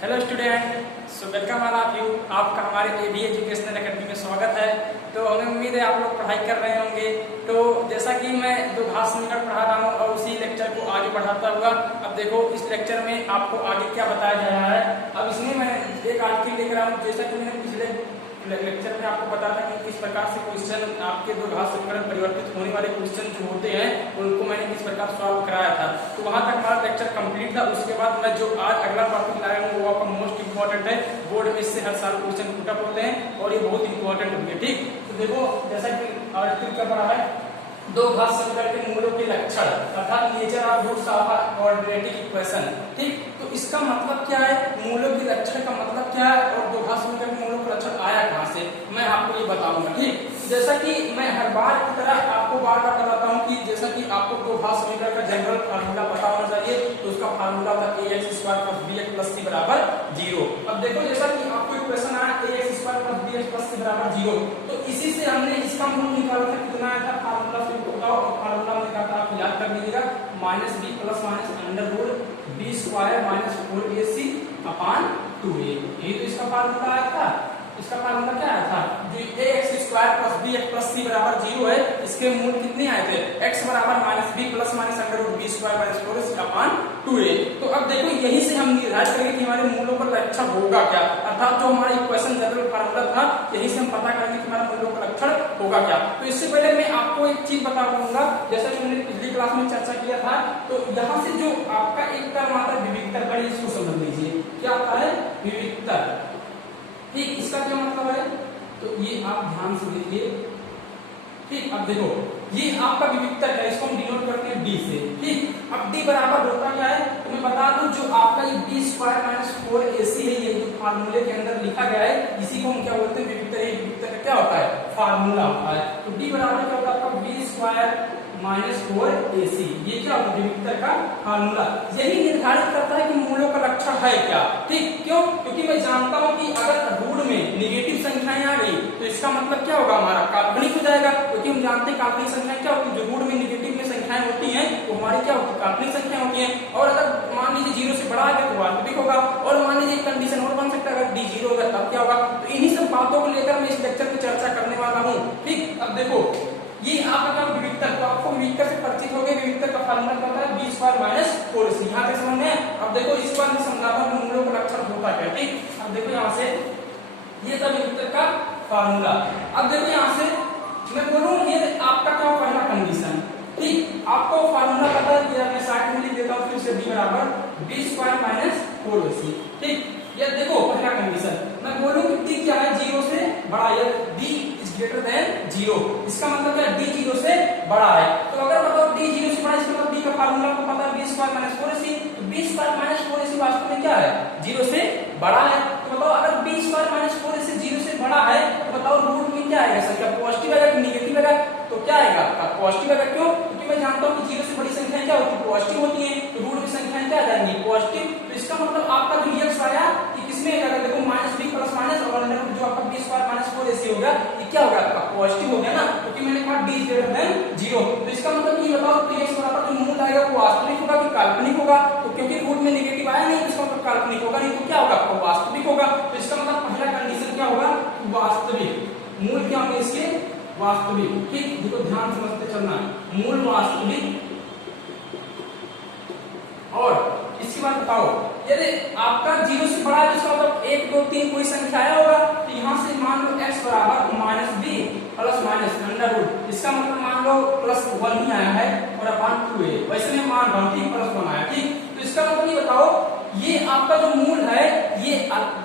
Hello student, so welcome all of you. आपका हमारे AB educational academy में स्वागत है। तो हमें उम्मीद है आप लोग पढ़ाई कर रहे होंगे। तो जैसा कि मैं द्विघात समीकरण पढ़ा रहा हूँ और उसी लेक्चर को आगे बढ़ाता हुआ अब देखो इस लेक्चर में आपको आगे क्या बताया जा रहा है। अब इसमें मैं एक आर्टिकल लिख रहा हूँ, जैसा कि मैंने पिछले लेक्चर में आपको बताया था कि किस प्रकार से क्वेश्चन आपके द्विघात समीकरण परिवर्तित होने वाले क्वेश्चन जो होते हैं उनको मैंने किस प्रकार सॉल्व कराया था। तो वहां तक हमारा लेक्चर कंप्लीट था। उसके बाद मैं जो आज अगला टॉपिक लाया हूँ वो आपका मोस्ट इंपॉर्टेंट है। बोर्ड में इससे हर साल क्वेश्चन पुटअप होते हैं और ये बहुत इंपॉर्टेंट होंगे। ठीक, तो देखो जैसा कि आर्टिकल क्या पढ़ा है, दो घात समीकरण के मूलों के लक्षण अर्थात nature of roots of quadratic equation. ठीक, तो इसका मतलब क्या है, मूलों के लक्षण का मतलब क्या है और दो घात समीकरण के मूलों का लक्षण आया कहां से, मैं आपको ये बताऊंगा। ठीक, जैसा कि मैं हर बार की तरह आपको बार बार बताता हूँ कि जैसा कि आपको दो घात समीकरण का जनरल फार्मूला पता होना चाहिए। तो उसका फार्मूला था ax square plus bx plus c बराबर 0। अब देखो जैसा कि आपको इक्वेशन आया ax square plus bx plus c बराबर 0, तो इसी से हमने इसका मूल निकाला था। कितना आया था फार्मूला से बताओ, फार्मूला में क्या था आप याद कर लीजिएगा, minus B plus minus under root b square minus 4ac upon 2a। यही तो इसका फार्मूला आया था। इसका फार्मूला क्या आया था, जो ax square plus bx plus c बराबर 0 है, इसके मूल कितने आए थे, x बराबर minus B plus minus under root b square minus 4ac upon 2a। तो अब देखो यही से हम निर्धारित करेंगे कि हमारे मूलों का लक्षण होगा क्या, अर्थात जो हमारा इक्वेशन जनरल फार्मूला था यही से हम पता करेंगे कि हमारा मूलों का लक्षण होगा क्या। तो इससे पहले मैं आपको एक चीज बता दूंगा, जैसा कि मैंने पिछली क्लास में चर्चा किया था। तो यहाँ से जो आपका एक टर्म आता है विविक्तर, पहले इसको समझ लीजिए क्या आता है विविक्तर। ठीक, इसका क्या मतलब है, तो ये आप ध्यान से देखिए। ठीक, अब देखो ये आपका विविक्तर है, इसको हम डिनोट करते हैं d से। ठीक, अब d बराबर होता क्या है, तो मैं बता दूं जो आपका ये b स्क्वायर माइनस 4ac है, ये जो फार्मूले के अंदर लिखा गया है इसी को हम क्या बोलते हैं विविक्तर। ये विविक्तर का क्या होता है फार्मूला होता है। तो d बराबर क्या होता है आपका b स्क्वायर माइनस 4ac, ये क्या होता है विविक्तर का फार्मूला। यही निर्धारित करता है कि मूलों का लक्षण है क्या। ठीक, क्यों, क्योंकि मैं जानता हूं कि अगर रूट में निगेटिव संख्याएं आ गई तो इसका मतलब क्या होगा, हमारा काल्पनिक हो जाएगा। क्योंकि हम जानते हैं काल्पनिक संख्याएं क्या होती है, जो रूट में निगेटिव में संख्याएं होती हैं वो हमारी क्या होती है काल्पनिक संख्या होती हैं। और अगर मान लीजिए 0 से बड़ा आ गया तो वास्तविक होगा। और मान लीजिए कंडीशन और बन सकता है, अगर d 0 होगा तब क्या होगा। तो इन्हीं सब बातों को लेकर मैं इस लेक्चर में चर्चा करने वाला हूँ। ठीक, अब देखो ये आपका क्या विविक्तर, तो आपको विविक्तर से परिचित हो गए। विविक्तर का फार्मूला क्या होता है b स्क्वायर माइनस 4ac, यहाँ तक समझ में। अब देखो इस बार मैं समझाता हूँ मूलों का लक्षण होता क्या। ठीक, अब देखो यहाँ से ये था विविक्तर का फार्मूला। अब देखो यहाँ से मैं बोलूँ ये आपका क्या पहला कंडीशन। ठीक, आपको फार्मूला पता है, मैं साइड में लिख देता हूँ फिर से d बराबर b स्क्वायर माइनस 4ac। ठीक, ये देखो पहला कंडीशन मैं बोलूँ कि d क्या है 0 से बड़ा है, d ग्रेटर देन 0, इसका मतलब क्या d 0 से बड़ा है। तो अगर बताओ d 0 से बड़ा, इसका मतलब d का फार्मूला को पता है b स्क्वायर माइनस 4ac। तो b स्क्वायर माइनस 4ac वास्तव में क्या है 0 से बड़ा है। तो बताओ अगर b स्क्वायर माइनस 4ac 0 से बड़ा है तो बताओ रूट में क्या आएगा, संख्या पॉजिटिव आएगा कि नेगेटिव आएगा, तो क्या आएगा पॉजिटिव आएगा। क्यों, क्योंकि मैं जानता हूँ कि 0 से बड़ी संख्या क्या होती है पॉजिटिव होती है, तो रूट में संख्याएं क्या आ जाएंगी पॉजिटिव। तो इसका मतलब आपका जो x आया कि किसमें आएगा, देखो माइनस b प्लस माइनस और अंडर रूट जो आपका b स्क्वायर माइनस 4ac होगा ये क्या होगा आपका पॉजिटिव हो गया ना, क्योंकि मैंने कहा d ग्रेटर देन 0। तो इसका मतलब ये बताओ तो x बराबर जो मूल आएगा वो वास्तविक होगा कि काल्पनिक होगा। तो क्योंकि रूट में नेगेटिव आया नहीं तो इसका मतलब काल्पनिक होगा, नहीं तो क्या होगा आपका वास्तविक होगा। तो इसका मतलब पहला कंडीशन क्या होगा वास्तविक, मूल क्या होंगे इसके वास्तविक। ठीक, देखो ध्यान समझते चलना, मूल वास्तविक। और इसके बाद बताओ यदि आपका 0 से बड़ा है तो इसका मतलब 1 2 3 कोई संख्या आया होगा। तो यहाँ से मान लो x बराबर minus B plus minus under root, इसका मतलब मान लो प्लस 1 ही आया है और अपॉन 2a, वैसे मैं मान रहा हूँ ठीक प्लस 1 आया। ठीक, तो इसका मतलब ये बताओ ये आपका जो मूल है ये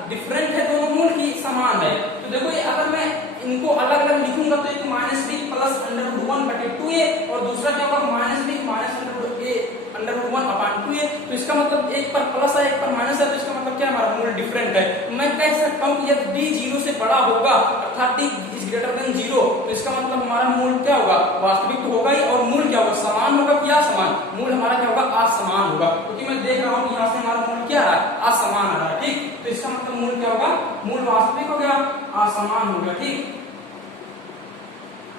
डिफरेंट है, दोनों मूल की समान है। तो देखो ये अगर मैं इनको अलग अलग लिखूंगा तो एक minus B plus under root 1 बटे 2a और दूसरा क्या होगा minus B minus under root a under root 1 upon 2a। तो इसका मतलब एक पर प्लस है एक पर माइनस है, तो इसका मतलब क्या हमारा मूल डिफरेंट है। तो मैं कह सकता हूँ कि यदि d 0 से बड़ा होगा अर्थात d इज ग्रेटर देन 0, तो इसका मतलब हमारा मूल क्या होगा वास्तविक तो होगा ही, और मूल क्या होगा समान होगा कि असमान, मूल हमारा क्या होगा असमान होगा। क्योंकि मैं देख रहा हूँ कि यहाँ से हमारा मूल क्या आ रहा है असमान आ रहा है। ठीक, तो इसका मतलब मूल क्या होगा, मूल वास्तविक हो गया असमान हो गया। ठीक,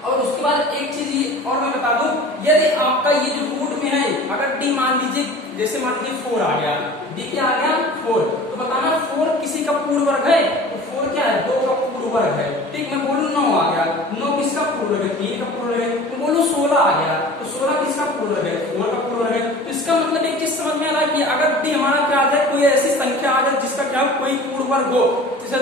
और उसके बाद एक चीज ये और मैं बता दूं, यदि आपका ये जो रूट में है अगर d मान लीजिए जैसे मान लीजिए 4 आ गया, d क्या आ गया 4, तो बताना किसका पूर्ण वर्ग है? तो 4 क्या है? 2 का पूर्ण वर्ग है। ठीक, मैं बोलूं 9 आ गया, 9 किसका पूर्ण वर्ग है? 3 का पूर्ण वर्ग है। मैं बोलूं 16 आ गया, तो 16 किसका पूर्ण वर्ग है? 4 का पूर्ण वर्ग है। तो इसका मतलब एक चीज समझ में आ रहा है कि अगर डी हमारा क्या आ जाए, कोई ऐसी संख्या आ जाए जिसका क्या कोई पूर्ण वर्ग हो, जैसे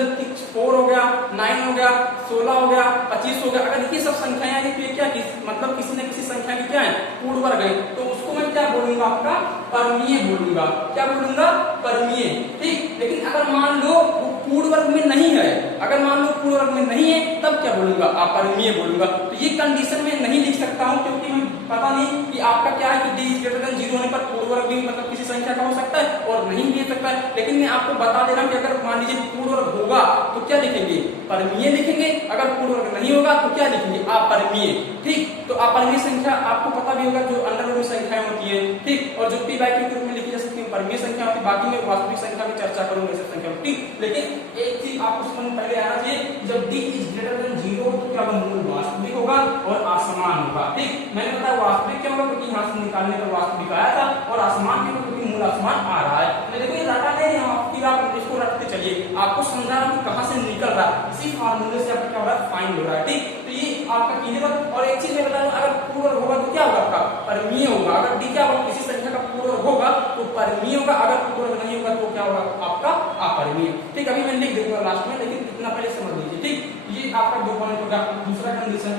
4 हो गया, 9 हो गया, 16 हो गया, 25 हो गया, अगर ये सब संख्याएं आई तो ये क्या मतलब किसी न किसी संख्या की क्या है? पूर्ण वर्ग है। तो उसको मैं क्या बोलूंगा? आपका परमीय बोलूंगा। क्या बोलूंगा? परमीय। ठीक, लेकिन अगर मान लो वो पूर्ण वर्ग में नहीं है, अगर मान लो पूर्ण वर्ग में नहीं है, तब क्या बोलूंगा? अपरिमेय बोलूंगा। तो ये कंडीशन में नहीं लिख सकता हूं, क्योंकि मैं पता नहीं कि आपका क्या है कि d > 0 होने पर पूर्ण वर्ग भी मतलब किसी संख्या का हो सकता है और नहीं भी हो सकता है। लेकिन मैं आपको बता दे रहा हूं कि अगर मान लीजिए पूर्ण वर्ग होगा तो क्या लिखेंगे? परमीय लिखेंगे। अगर पूर्ण वर्ग नहीं होगा तो क्या लिखेंगे? अपरिमेय। ठीक, तो अपरिमेय संख्या आपको पता भी होगा जो अंडर रूट संख्याएं होती है। ठीक, और जो p/q के रूप में लिखी जा सकती है परमीय संख्या होती है। बाकी मैं वास्तविक संख्या की चर्चा करूंगा इस संख्या में। ठीक, लेकिन एक चीज आपको समझ पहले आना चाहिए, जब d > 0 तो क्या मूल वास्तविक होगा और असमान होगा। ठीक, मैंने बताया वास्तविक क्या होगा क्योंकि यहाँ से निकालने पर वास्तविक आया था, और असमान क्यों? क्योंकि मूल असमान आ रहा है। मैं देखो ये रटा नहीं है, फिर आप इसको रखते चलिए, आपको समझा रहा हूं कहां से निकल रहा है, इसी फार्मूले से आपका क्या हो रहा है? फाइंड हो रहा है। ठीक, तो ये आपका क्लियर। और एक चीज मैं बता दूं, अगर पूर्ण वर्ग होगा तो क्या होगा? आपका परमीय होगा। अगर d क्या होगा? किसी संख्या का पूर्ण वर्ग होगा तो परमीय होगा, अगर पूर्ण वर्ग नहीं होगा तो क्या होगा? आपका अपरिमेय। ठीक, अभी मैं लिख दूंगा लास्ट में, लेकिन इतना पहले समझ लीजिए। ठीक, ये आपका 2 पॉइंट होगा। दूसरा कंडीशन,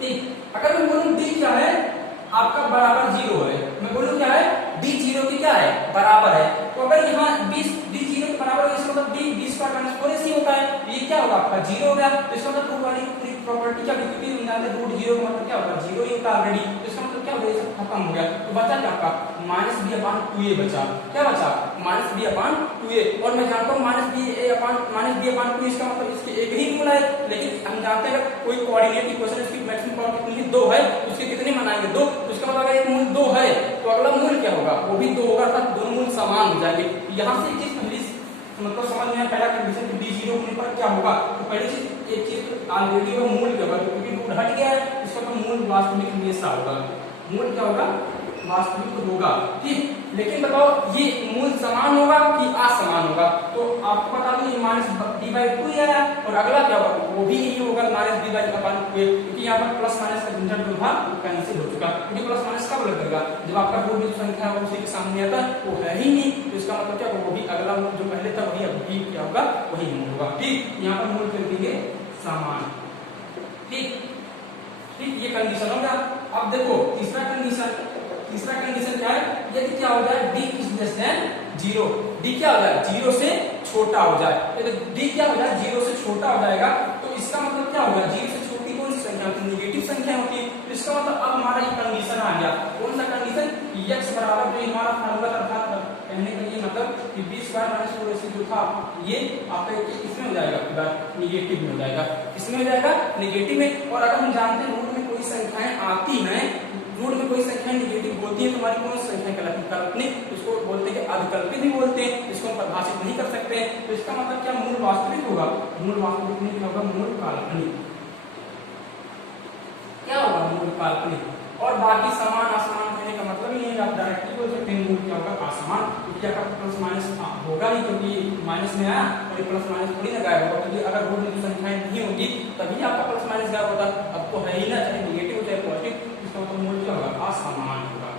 ठीक, अगर मैं बोलूं d क्या है? आपका बराबर 0 है। मैं बोलूं क्या है? d 0 की क्या है? बराबर है। तो अगर यहाँ d 0 के बराबर है, इसका मतलब d 2 - 4ac होता है। ये क्या होगा? आपका 0 हो गया। तो इसका मतलब रूट वाली प्रॉपर्टी क्या होगी? हम जानते हैं रूट 0 का मतलब क्या होगा? 0 ही होता है ऑलरेडी। तो इसका मतलब क्या होगा? ये सब खत्म हो गया। तो बचा क्या आपका? -b/2a बचा। क्या बचा? -b/2a। और मैं जानता हूँ -b/2 इसका मतलब इसके एक ही मूल है, लेकिन हम जानते हैं अगर कोई कोऑर्डिनेट इक्वेशन इसकी मैक्सिमम पावर कितनी है? 2 है, उसके कितने बनाएंगे? 2। तो इसका मतलब अगर एक मूल 2 है तो अगला मूल क्या होगा? वो भी 2 होगा, अर्थात दोनों मूल समान हो जाएंगे। यहाँ से एक चीज पहली मतलब समझ में आया, पहला कंडीशन कि d 0 होने पर क्या होगा? तो पहली चीज एक चीज ऑलरेडी वो मूल क्या होगा? क्योंकि रूट हट गया है, इसका तो मूल वास्तविक हमेशा होगा। मूल क्या होगा? वास्तविक होगा। ठीक, लेकिन बताओ ये मूल समान होगा कि असमान होगा? तो आपको बता दूं ये -d/2 आया, और अगला क्या होगा? वो भी यही होगा -d/2, क्योंकि यहाँ पर प्लस माइनस का झंझट जो था वो कैंसिल हो चुका। क्योंकि प्लस माइनस कब लगेगा? जब आपका रूट जो संख्या है उसी के सामने आता है, वो है ही नहीं। तो इसका मतलब क्या? वो भी अगला मूल जो पहले था वही अब भी क्या होगा? वही मूल होगा। ठीक, यहाँ पर मूल कर देंगे समान। ठीक, ठीक, ये कंडीशन हो गया। अब देखो तीसरा कंडीशन क्या है? यदि क्या हो जाए? d < 0, d क्या हो जाए? 0 से छोटा हो जाए। यदि d क्या हो जाए? 0 से छोटा हो जाएगा, तो इसका मतलब क्या होगा? 0 से छोटी कौन सी संख्या होती है? नेगेटिव संख्या होती है। तो इसका मतलब अब हमारा ये कंडीशन आ गया। कौन सा कंडीशन? x बराबर जो हमारा फार्मूला था, कहने का ये मतलब कि b² - 4ac जो था ये आपका इसमें हो जाएगा, पूरा नेगेटिव में हो जाएगा। इसमें हो जाएगा नेगेटिव में। और अगर हम जानते हैं रूट में कोई संख्याएं आती हैं, रूट में कोई संख्या नेगेटिव होती है, तो हमारी कौन सी संख्या कहलाती है? काल्पनिक। उसको बोलते हैं अधकल्पित भी बोलते हैं, इसको हम परिभाषित नहीं कर सकते। तो इसका मतलब क्या? मूल वास्तविक होगा। मूल वास्तविक नहीं होगा, मूल काल्पनिक। क्या होगा? मूल काल्पनिक। और बाकी समान असमान होने का मतलब ही नहीं, आप डायरेक्टली बोल सकते हैं मूल क्या होगा? असमान। क्योंकि आपका प्लस माइनस होगा ही, क्योंकि माइनस में आया और प्लस माइनस थोड़ी ना गायब होगा। क्योंकि अगर रूट में जो संख्याएं नहीं होगी तभी आपका प्लस माइनस गायब होता। अब तो है ही ना, चाहे नेगेटिव चाहे पॉजिटिव, इसका मतलब मूल क्या होगा? असमान होगा।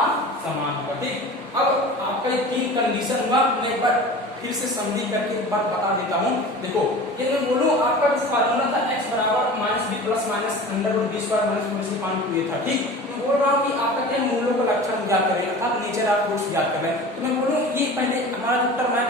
असमान होगा। ठीक, अब आपका ये 3 कंडीशन हुआ। मैं एक बार फिर से संधि करके एक बात बता देता हूँ। देखो कि मैं बोलूं आपका जो फार्मूला था x बराबर -b + √b² - 4ac/2a था। ठीक, मैं बोल रहा हूँ कि आपका क्या मूलों का लक्षण ज्ञात करें, अर्थात नेचर ऑफ रूट्स ज्ञात करें। तो मैं बोलूं ये पहले हमारा जो टर्म है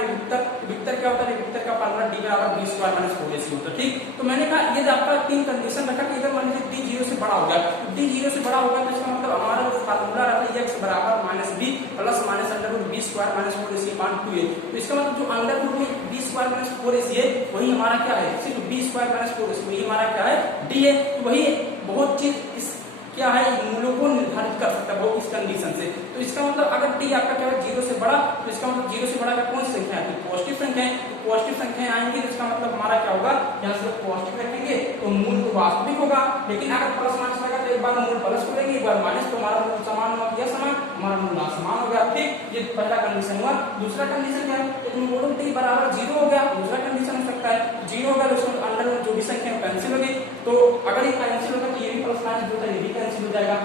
विक्टर क्या होता है? विक्टर का फार्मूला d बराबर b² - 4ac होता है। ठीक, तो मैंने कहा ये आपका 3 कंडीशन रखा कि इधर मान लीजिए d 0 से बड़ा हो गया, तो d 0 से बड़ा होगा तो इसका मतलब हमारा जो फार्मूला रहता है x बराबर -b + √b² - 4ac/2a। तो इसका मतलब जो अंडर रूट में b² - 4ac है वही हमारा क्या है? सिर्फ b² - 4ac वही हमारा क्या है? d है। तो वही बहुत चीज इस क्या है? मूलों को निर्धारित कर सकता है वो इस कंडीशन से। तो इसका मतलब अगर d आपका क्या है? 0 से बड़ा, तो इसका मतलब 0 से बड़ा का कौन सी संख्या है? पॉजिटिव संख्या है। तो पॉजिटिव संख्याएं आएंगी तो इसका मतलब हमारा क्या होगा? यहाँ से पॉजिटिव रखेंगे तो मूल तो वास्तविक होगा। लेकिन अगर प्लस माइनस लगा तो एक बार मूल प्लस को लेंगे, एक बार माइनस, तो हमारा मूल समान हुआ, क्या समान, हमारा मूल समान हो गया। ठीक, ये पहला कंडीशन हुआ। दूसरा कंडीशन क्या है, एक मूल डी बराबर 0 हो गया, दूसरा कंडीशन हो सकता है 0 हो गया, तो उसमें अंडर में जो भी संख्या कैंसिल होगी, तो अगर ये कैंसिल होगा तो ये भी प्लस माइनस जो था ये भी कैंसिल हो जाएगा।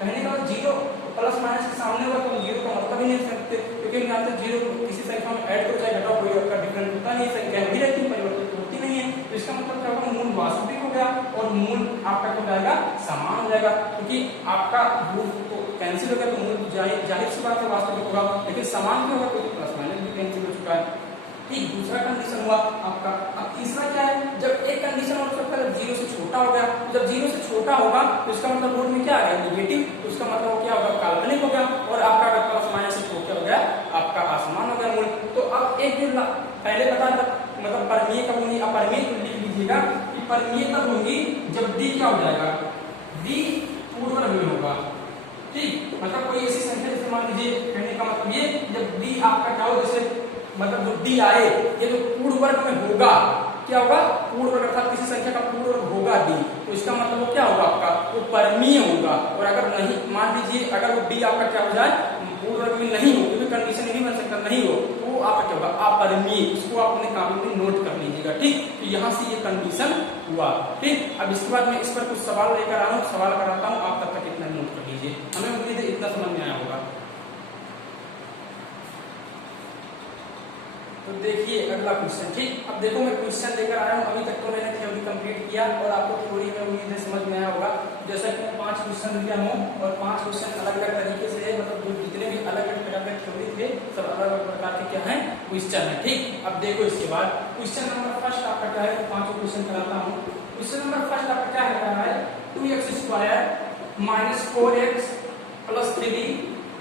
कहने का 0 प्लस माइनस के सामने होगा तो 0 का मतलब ही नहीं सकते, क्योंकि हम जानते हैं 0 किसी संख्या में ऐड हो चाहे घटाओ कोई आपका डिफरेंट होता नहीं, संख्या वही रहती है, परिवर्तित होती नहीं है। तो इसका मतलब क्या होगा, मूल वास्तविक हो गया और मूल आपका क्या हो जाएगा, समान हो जाएगा, क्योंकि आपका रूट तो कैंसिल हो गया तो मूल जाहिर सी बात है वास्तविक होगा, लेकिन समान क्यों होगा, क्योंकि प्लस माइनस भी कैंसिल हो चुका है। ठीक, दूसरा कंडीशन हुआ आपका। अब तीसरा क्या है, जब एक कंडीशन हो सकता है जब 0 से छोटा हो गया, जब 0 से छोटा होगा तो इसका मतलब रूट में क्या आ गया, नेगेटिव, तो उसका मतलब क्या होगा, काल्पनिक हो गया, और आपका अगर प्लस माइनस से छोटा हो गया आपका असमान हो गया मूल। तो अब एक जो पहले बता था मतलब परमीय कब होंगी, अपरमीय तो लिख लीजिएगा कि परमीय तब होंगी जब डी क्या हो जाएगा, डी पूर्ण में होगा। ठीक, मतलब कोई ऐसी संख्या जैसे मान लीजिए, कहने का मतलब ये जब डी आपका क्या हो, जैसे मतलब जो डी आए ये जो पूर्ण वर्ग में होगा, क्या होगा, पूर्ण वर्ग अर्थात किसी संख्या का पूर्ण वर्ग होगा डी, तो इसका मतलब वो क्या होगा आपका, वो परमीय होगा। और अगर नहीं, मान लीजिए अगर वो डी आपका क्या हो जाए, पूर्ण वर्ग में नहीं हो, क्योंकि कंडीशन नहीं बन सकता, नहीं हो, तो वो आपका क्या होगा, अपरमीय। इसको आप अपने कागज में नोट कर लीजिएगा। ठीक, तो यहाँ से ये कंडीशन हुआ। ठीक, अब इसके बाद मैं इस पर कुछ सवाल लेकर आया हूँ, सवाल कराता हूँ, आप तब तक इतना नोट कर लीजिए, हमें उम्मीद है इतना समझ में आया होगा। तो देखिए अगला क्वेश्चन। ठीक, अब देखो मैं क्वेश्चन लेकर आया हूँ, अभी तक तो मैंने थ्योरी कंप्लीट किया और आपको थ्योरी में उम्मीद है समझ में आया होगा। जैसा कि मैं 5 क्वेश्चन लिया हूँ और 5 क्वेश्चन अलग अलग तरीके से है, मतलब जो जितने भी अलग अलग प्रकार के थ्योरी थे सब अलग अलग प्रकार के क्या है क्वेश्चन है। ठीक, अब देखो इसके बाद क्वेश्चन नंबर फर्स्ट आपका क्या है, तो 5 क्वेश्चन कराता हूँ। क्वेश्चन नंबर फर्स्ट आपका क्या है, 2x² minus 4x plus 3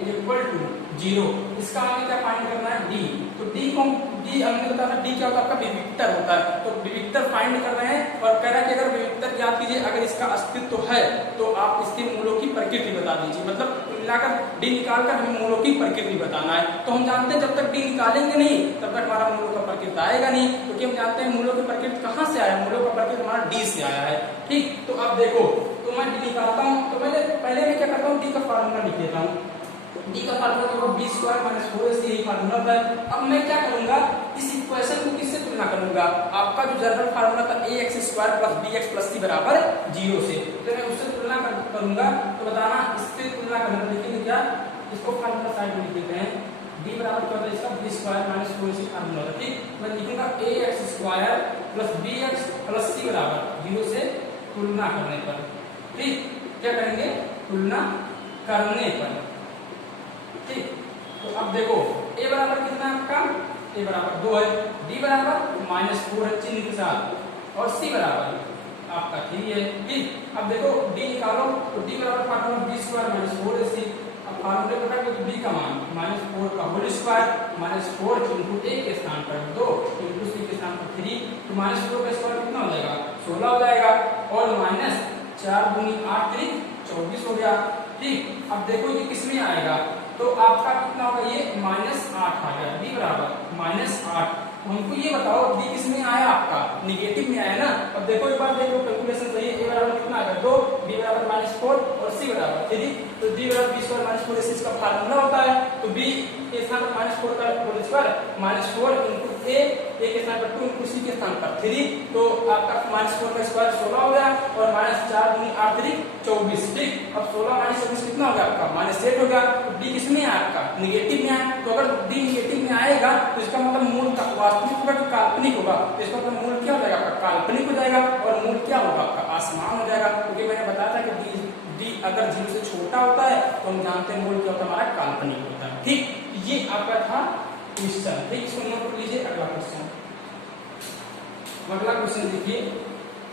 equal to 0। इसका हमें क्या फाइंड करना है, डी। तो डी को डी हमने बताया था, डी क्या होता है आपका, विविक्तर होता है। तो विविक्तर फाइंड कर रहे हैं और कह रहा है कि अगर विविक्तर ज्ञात कीजिए, अगर इसका अस्तित्व है तो आप इसके मूलों की प्रकृति बता दीजिए। मतलब मिलाकर डी निकालकर हमें मूलों की प्रकृति बताना है। तो हम जानते हैं जब तक डी निकालेंगे नहीं तब तक हमारा मूलों का प्रकृति आएगा नहीं, क्योंकि हम जानते हैं मूलों की प्रकृति कहाँ से आया, मूलों का प्रकृति हमारा डी से आया है। ठीक, तो अब देखो, तो मैं डी निकालता हूँ, तो पहले मैं क्या करता हूँ, डी का फार्मूला लिख देता हूँ। डी का फार्मूला तो b² - 4ac यही फार्मूला था। अब मैं क्या करूंगा, इस इक्वेशन को किससे तुलना करूंगा, आपका जो जनरल फार्मूला था ax² + bx + c बराबर 0 से, तो मैं उससे तुलना करूंगा। तो बताना इससे तुलना करना, तो लिखेंगे क्या, इसको फार्मूला साइड में लिख देते हैं। d बराबर क्या होता है इसका, b² - 4ac फार्मूला था। ठीक, मैं लिखूंगा ax² + bx + c बराबर 0 से तुलना करने पर। ठीक, क्या करेंगे, तुलना करने पर। ठीक, तो अब देखो a बराबर कितना है आपका, a बराबर 2 है, d बराबर -4 है चिन्ह के साथ, और c बराबर आपका 3 है। ठीक, अब देखो d निकालो, तो d बराबर फार्मूला b² - 4ac। अब फार्मूले पता है b का मान -4 का होल स्क्वायर, -4 × a के स्थान पर 2 × c के स्थान पर 3, तो -4 का स्क्वायर कितना हो जाएगा, 16 हो जाएगा, और -4 × 8 = 24 हो गया। ठीक, अब देखो ये किसमें आएगा, तो आपका कितना होगा, ये -8 आ गया, d बराबर -8। हमको ये बताओ d किसमें आया, आपका निगेटिव में आया ना। अब देखो एक बार देखो कैलकुलेशन सही है, a बराबर कितना आ गया 2, b बराबर -4 और c बराबर 3। तो d बराबर b² - 4ac इसका फार्मूला होता है। तो b के स्थान पर -4 का होल स्क्वायर, -4 × a के स्थान पर 2 × c के स्थान पर 3, तो आपका -4 का स्क्वायर 16 हो गया, और -4 × 8 = 24। ठीक, अब 16 - 24 कितना हो गया आपका, -8 हो गया। तो d किसमें है आपका, निगेटिव में है। तो अगर d निगेटिव में आएगा तो इसका मतलब मूल का वास्तविक होगा कि काल्पनिक होगा, तो इसका मतलब मूल क्या हो जाएगा आपका, काल्पनिक हो जाएगा, और मूल क्या होगा आपका, असमान हो जाएगा। क्योंकि मैंने बताया था कि d अगर 0 से छोटा होता है तो हम जानते हैं मूल क्या होता है, हमारा काल्पनिक होता है। ठीक, ये आपका था क्वेश्चन। ठीक, इसको नोट कर लीजिए। अगला क्वेश्चन, अगला क्वेश्चन देखिए,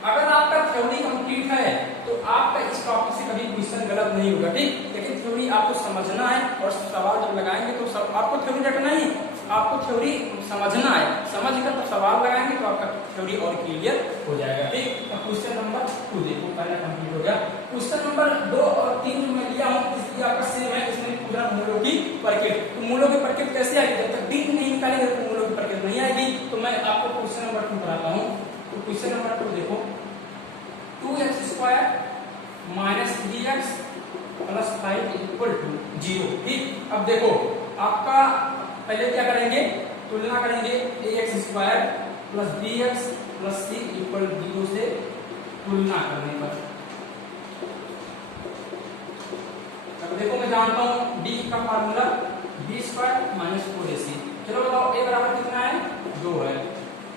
अगर आपका थ्योरी कंप्लीट है तो आपका इस टॉपिक से कभी क्वेश्चन गलत नहीं होगा। ठीक, लेकिन थ्योरी आपको समझना है, और सवाल जब लगाएंगे तो सब आपको थ्योरी रखना ही, आपको थ्योरी समझना है, समझकर तो सवाल लगाएंगे तो आपका थ्योरी और क्लियर हो जाएगा। ठीक, तो क्वेश्चन नंबर 2 देखो, पहला कंप्लीट हो गया। क्वेश्चन नंबर 2 और 3 जो मैं लिया हूँ इसलिए आपका सेम है, इसमें पूरा मूलों की प्रकृति। तो मूलों की प्रकृति कैसे आएगी, जब तक डी नहीं निकालेंगे तो मूलों की प्रकृति नहीं आएगी। तो मैं आपको क्वेश्चन नंबर 2 कराता हूँ। तो क्वेश्चन नंबर 2 देखो, 2x² minus 3x plus 5 equal to 0। ठीक, अब देखो आपका पहले क्या करेंगे, तुलना करेंगे ax square plus bx plus c equal 0 से तुलना करने पर। अब देखो मैं जानता हूं d का formula b square minus 4ac। चलो बताओ a बराबर कितना है, 2 है,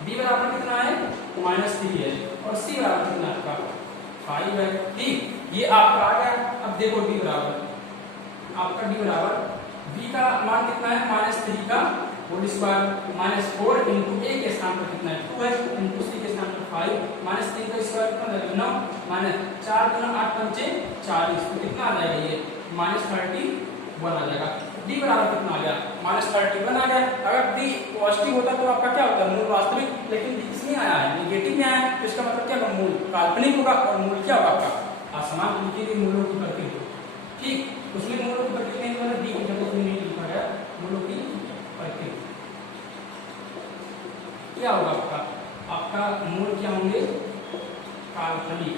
b बराबर कितना है, माइनस 3 है, और c बराबर कितना आपका 5 है। ठीक, ये आपका आ गया। अब देखो d बराबर आपका d बराबर b का मान कितना है, माइनस 3 का whole square minus 4 into a के स्थान पर कितना है, 2 है, इंटू c के स्थान पर 5 माइनस 3 का स्क्वायर कितना है, 9 माइनस 4 गुना 8 पंचे 40, तो कितना आ जाएगा ये माइनस 31 आ जाएगा। d बराबर कितना आ गया, माइनस 31 आ गया। अगर d पॉजिटिव होता तो आपका क्या होता, मूल वास्तविक, लेकिन d इसमें आया है, नेगेटिव में आया है, तो इसका मतलब क्या होगा, मूल काल्पनिक होगा, और मूल क्या होगा आपका असमान लिखी गई मूलों की प्रकृति। ठीक, उसमें मूलों की प्रकृति नहीं, मतलब d की जगह नहीं लिखा गया मूलों की प्रकृति। क्या होगा आपका मूल क्या होंगे, काल्पनिक।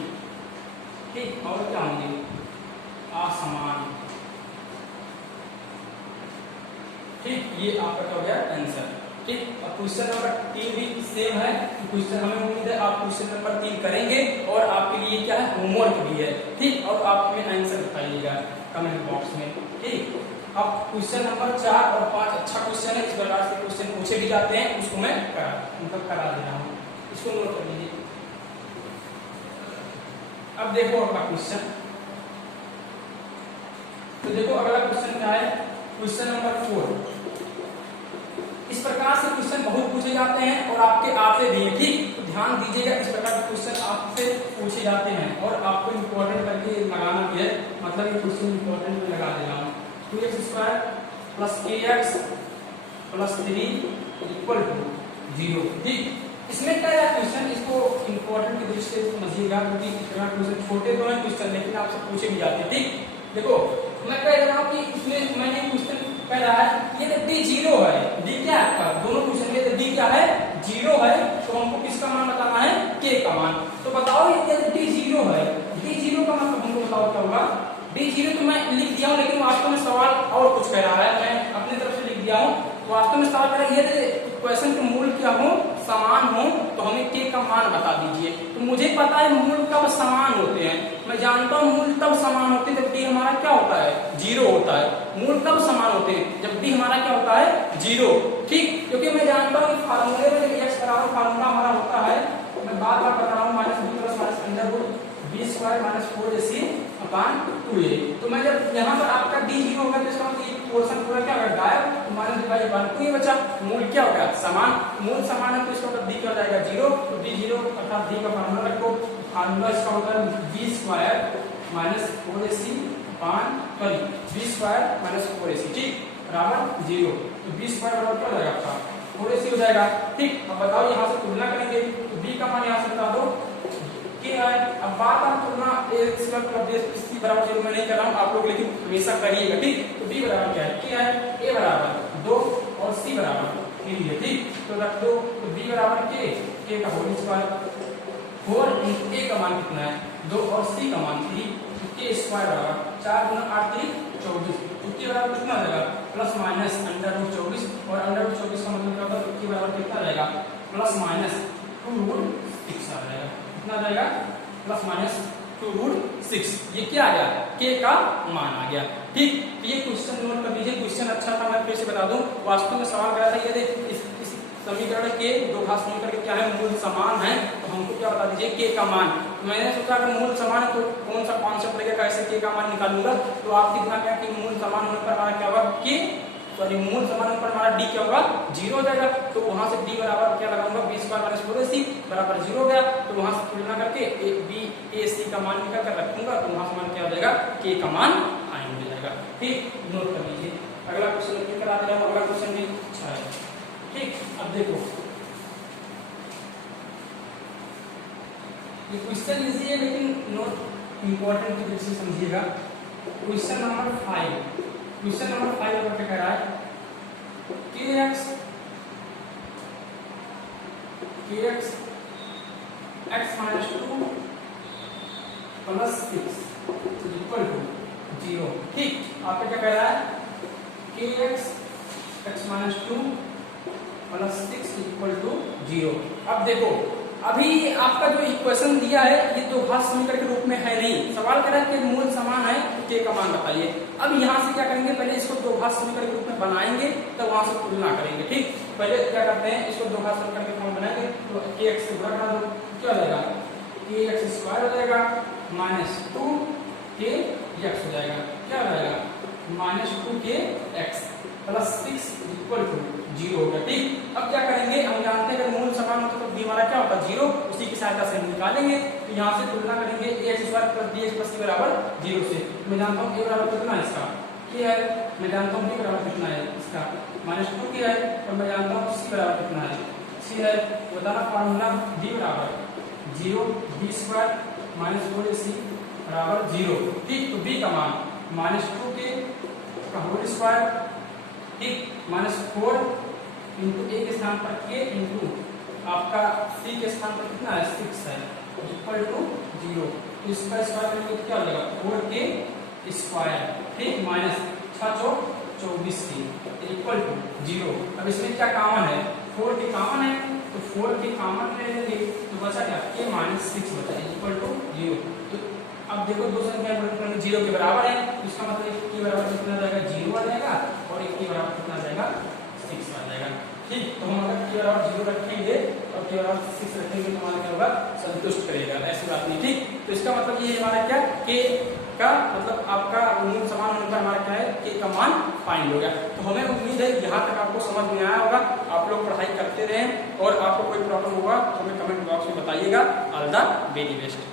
ठीक, और क्या होंगे, असमान। ठीक, ये आपका क्या हो गया आंसर। ठीक, अब क्वेश्चन नंबर 3 भी सेम है। क्वेश्चन हमें उम्मीद है आप क्वेश्चन नंबर 3 करेंगे, और आपके लिए क्या है, होमवर्क भी है। ठीक, और आप हमें आंसर बताइएगा कमेंट बॉक्स में। ठीक, अब क्वेश्चन नंबर 4 और 5 अच्छा क्वेश्चन है, इस प्रकार से क्वेश्चन पूछे भी जाते हैं, उसको मैं करा दे रहा हूँ, इसको नोट कर लीजिए। अब देखो अगला क्वेश्चन, तो देखो अगला क्वेश्चन क्या है, क्वेश्चन नंबर 4। इस प्रकार से क्वेश्चन बहुत पूछे जाते हैं और आपके आते भी हैं। ठीक, तो ध्यान दीजिएगा, इस प्रकार के क्वेश्चन आपसे पूछे जाते हैं और आपको इंपॉर्टेंट करके लगाना भी है, मतलब ये क्वेश्चन इंपॉर्टेंट में लगा दे रहा हूँ। 2x square plus kx plus 3 equal to 0। ठीक, इसमें क्या है क्वेश्चन, इसको इंपॉर्टेंट की दृष्टि से समझिएगा, क्योंकि इतना क्वेश्चन छोटे तो हैं क्वेश्चन, लेकिन आपसे पूछे भी जाते हैं। ठीक, देखो मैं कह रहा हूँ कि इसमें मैंने क्वेश्चन कह रहा है, ये d 0 है, d क्या है आपका, दोनों क्वेश्चन में d क्या है, 0 है, तो हमको किसका मान बताना है, k का मान। तो बताओ ये d 0 है, d 0 का मतलब हमको बताओ क्या होगा, d 0 तो मैं लिख दिया हूँ, लेकिन वास्तव में सवाल और कुछ कह रहा है, मैं अपनी तरफ से लिख दिया हूँ। वास्तव में सवाल कह रहा है यदि क्वेश्चन के मूल क्या हो, समान हो, तो हमें k का मान बता दीजिए। तो मुझे पता है मूल कब समान होते हैं, मैं जानता हूँ मूल तब समान होते हैं जब d हमारा क्या होता है, 0 होता है। मूल तब समान होते हैं जब d हमारा क्या होता है, 0। ठीक, क्योंकि मैं जानता हूँ कि फार्मूले में x बराबर फार्मूला हमारा होता है, मैं बार बार बता रहा हूँ, minus b plus minus under root b square minus 4ac upon 2a। तो मैं जब यहाँ पर आपका d 0 होगा तो इसका मतलब ये पोर्शन पूरा क्या होगा, गायब, तो माइनस डिवाइड बाय 2 ये बचा। मूल क्या होगा, समान, मूल समान है तो इसका मतलब d क्या हो जाएगा, 0। तो d 0 अर्थात d का फार्मूला रखो, फार्मूला इसका होता है b स्क्वायर माइनस 4ac अपान b स्क्वायर माइनस 4ac। ठीक, बराबर 0। तो b स्क्वायर बराबर क्या हो जाएगा आपका, 4ac हो जाएगा। ठीक, अब बताओ यहाँ से तुलना करेंगे, तो b का मान यहाँ से बता दो k है। अब बात आप तुलना a स्क्वायर प्लस c बराबर 0 मैं नहीं कर रहा हूँ, आप लोग लेकिन हमेशा करिएगा। ठीक, तो b बराबर क्या है, k है, a बराबर 2 और c बराबर 3 है। ठीक, तो रख दो, तो b बराबर k का होल स्क्वायर 4 इंटू a का मान कितना है, 2 और c का मान 3, तो k स्क्वायर बराबर 4 गुना 8 3 24, तो k बराबर कितना आ जाएगा, प्लस माइनस अंडर रूट 24, और अंडर रूट 24 का मतलब क्या होता है, k बराबर कितना रहेगा, प्लस माइनस 2 रूट 6 आ जाएगा। कितना आ जाएगा, प्लस माइनस 2 रूट 6। ये क्या आ गया, k का मान आ गया। ठीक, तो ये क्वेश्चन नोट कर लीजिए, क्वेश्चन अच्छा था, मैं फिर से बता दूं, वास्तव में सवाल करा था यदि इस समीकरण के दो घात समीकरण के क्या है, मूल समान है, तो हमको क्या बता दीजिए, k का मान। तो मैंने सोचा अगर मूल समान है तो कौन सा कॉन्सेप्ट लगेगा, कैसे k का मान निकालूंगा। तो आपके दिमाग में कि मूल समान होने पर हमारा क्या होगा, मूल समान होने पर हमारा d क्या होगा, 0 हो जाएगा। तो वहां से d बराबर क्या लगाऊंगा, b स्क्वायर माइनस 4ac बराबर 0 हो गया। तो वहां से तुलना करके b a c का मान निकाल कर रखूंगा, तो वहां से मान क्या हो जाएगा, k का मान आइन हो जाएगा। ठीक, नोट कर लीजिए। अगला क्वेश्चन फिर करा दे रहा हूं, अगला क्वेश्चन भी अच्छा है। ठीक, अब देखो ये क्वेश्चन इजी है, लेकिन नोट इंपॉर्टेंट की दृष्टि से समझिएगा। क्वेश्चन नंबर 5, क्वेश्चन नंबर 5 पर क्या कह रहा है, kx x minus 2 plus 6 equal to 0। ठीक, आपका क्या कह रहा है kx x minus 2 plus 6 equal to 0। अब देखो, अभी आपका जो इक्वेशन दिया है ये दो घात समीकरण के रूप में है नहीं, सवाल कर रहा है कि मूल समान है तो k का मान बताइए। अब यहाँ से क्या करेंगे, पहले इसको दो घात समीकरण के रूप में बनाएंगे तो वहां से तुलना करेंगे। ठीक, पहले क्या करते हैं, इसको दो घात समीकरण के फॉर्म बनाएंगे तो kx से गुणा करा दो, क्या हो जाएगा kx स्क्वायर हो जाएगा माइनस 2kx हो जाएगा, क्या हो जाएगा minus 2kx plus 6 equal to 0 हो गया। ठीक, अब क्या करेंगे, हम जानते हैं अगर मूल समान होता तो b हमारा क्या होता 0, उसी की सहायता से हम निकालेंगे। तो यहाँ से तुलना करेंगे ax square plus bx plus c बराबर 0 से। मैं जानता हूँ a बराबर कितना है इसका, k है, मैं जानता हूँ b बराबर कितना है इसका माइनस 2k है, और मैं जानता हूँ c बराबर कितना है, c है। बताना फॉर्मूला b बराबर 0 b स्क्वायर माइनस 4ac बराबर 0। ठीक, तो b का मान माइनस 2k का होल स्क्वायर, ठीक, माइनस 4 इंटू ए के स्थान पर k इंटू आपका c के स्थान पर कितना है 6 है इक्वल टू 0। तो इसका स्क्वायर करेंगे तो क्या हो जाएगा 4k स्क्वायर, ठीक, minus 6 Chowk 24k equal to 0। अब इसमें क्या कॉमन है, 4 के कॉमन है तो 4 के कॉमन ले लेंगे तो बचा क्या k माइनस 6 बचा इक्वल टू 0। तो अब देखो दो संख्या गुणनफल 0 के बराबर है, इसका मतलब k बराबर कितना आ जाएगा 0 आ जाएगा और एक k बराबर कितना आ जाएगा 6 आ जाएगा। ठीक, तो हम अगर k बराबर 0 रखेंगे और k बराबर 6 रखेंगे तो हमारा क्या होगा संतुष्ट करेगा, ऐसी बात नहीं। ठीक, तो इसका मतलब ये हमारा क्या k का मतलब आपका मूल समान होने पर हमारा क्या है k का मान फाइंड हो गया। तो हमें उम्मीद है यहाँ तक आपको समझ में आया होगा, आप लोग पढ़ाई करते रहें और आपको कोई प्रॉब्लम होगा तो हमें कमेंट बॉक्स में बताइएगा। All the very best.